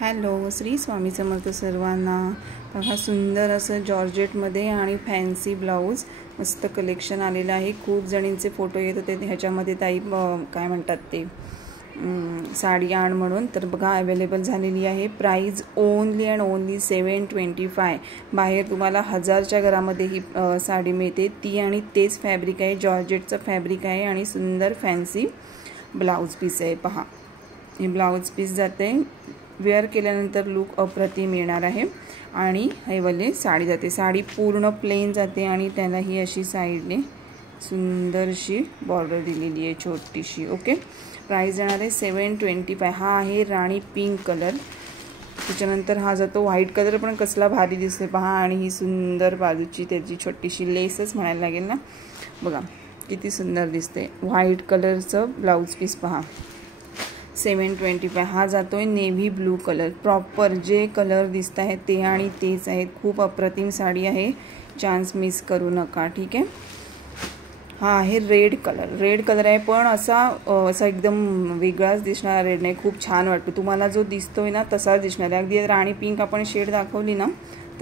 Hello, Shri Swami Samarth सर्वांना। बघा, सुंदर असं जॉर्जेटमध्ये आणि फॅन्सी ब्लाऊज मस्त कलेक्शन आलेलं आहे। खूप जणींचे फोटो येत होते ह्याच्यामध्ये, ताई काय म्हणतात ते साडी आण म्हणून, तर बघा अवेलेबल झालेली आहे। Price only and only 725। बाहेर तुम्हाला 1000च्या घरामध्ये ही साडी मिळते ती, आणि तेच फॅब्रिक आहे, जॉर्जेटचं फॅब्रिक आहे आणि सुंदर फॅन्सी ब्लाऊज पीस आहे। पहा, हे ब्लाऊज पीस जाते, वेअर केल्यानंतर लुक अप्रतिम येणार आहे। आणि हे वाले साडी जाते, साडी पूर्ण प्लेन जाते आणि त्याला ही अशी साईडने सुंदरशी बॉर्डर दिलेली आहे छोटीशी। ओके, प्राइस येणार आहे 725। हा आहे राणी पिंक कलर, त्याच्यानंतर हा जातो व्हाईट कलर, पण कसला भारी दिसते पहा। आणि ही सुंदर बाजूची त्याची छोटीशी लेसच म्हणायला लागेल ना, बघा किती सुंदर दिसते। व्हाईट कलरचं ब्लाऊज पीस पहा, 725। हा जातोय नेव्ही ब्लू कलर, प्रॉपर जे कलर दिसत आहेत ते आणि तेच आहेत। खूप अप्रतिम साडी आहे, चान्स मिस करू नका, ठीक आहे। हा आहे रेड कलर, रेड कलर आहे, पण असा एकदम वेगळाच दिसणारा रेड नाही, खूप छान वाटतो। तुम्हाला जो दिसतोय ना तसाच दिसणार आहे, अगदी राणी पिंक आपण शेड दाखवली ना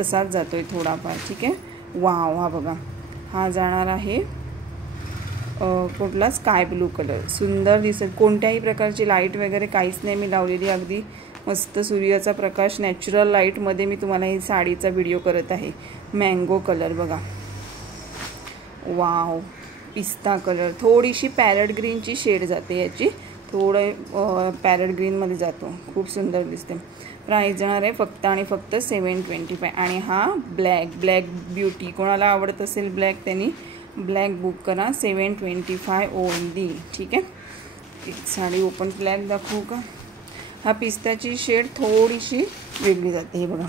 तसाच जातोय थोडाफार, ठीक आहे। वाव, हा बघा, हा जाणार आहे कुठला स्काय ब्लू कलर, सुंदर दिसत। कोणत्याही प्रकारची लाईट वगैरे काहीच नाही मी लावलेली, अगदी मस्त सूर्याचा प्रकाश नॅचरल लाईटमध्ये मी तुम्हाला ही साडीचा व्हिडिओ करत आहे। मँगो कलर बघा, वाव, पिस्ता कलर, थोडीशी पॅरट ग्रीनची शेड जाते याची, थोडं पॅरट ग्रीनमध्ये जातो, खूप सुंदर दिसते। प्राइस जाणार आहे फक्त आणि फक्त 725। आणि हा ब्लॅक ब्युटी, कोणाला आवडत असेल ब्लॅक त्यांनी ब्लॅक बुक करा, 725 ओनली, ठीक आहे। एक साडी ओपन ब्लॅक दाखवू का? हा पिस्ताची शेड थोडीशी वेगळी जाते, हे बघा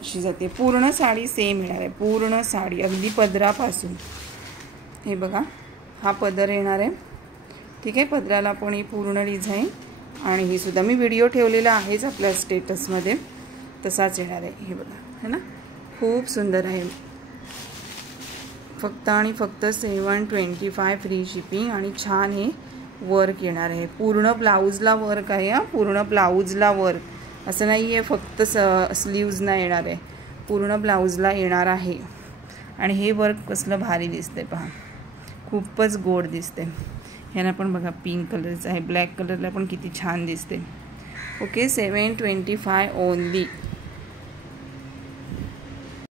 अशी जाते। पूर्ण साडी सेम येणार आहे, पूर्ण साडी अगदी पदरापासून, हे बघा हा पदर येणार आहे, ठीक आहे। पदराला पण ही पूर्ण डिझाईन, आणि ही सुद्धा मी व्हिडिओ ठेवलेला आहेच आपल्या स्टेटसमध्ये, तसाच येणार आहे, हे बघा, है ना, खूप सुंदर आहे। फक्त आणि फक्त 725 फ्री शिपिंग, आणि छान हे वर्क येणार आहे, पूर्ण ब्लाऊजला वर्क आहे। पूर्ण ब्लाऊजला वर्क, असं नाही आहे फक्त स्लीव्ज नाही येणार आहे, पूर्ण ब्लाऊजला येणार आहे। आणि हे वर्क कसलं भारी दिसते पहा, खूपच गोड दिसते। ह्याला पण बघा पिंक कलरचं आहे, ब्लॅक कलरला पण किती छान दिसते। Okay, 725 only.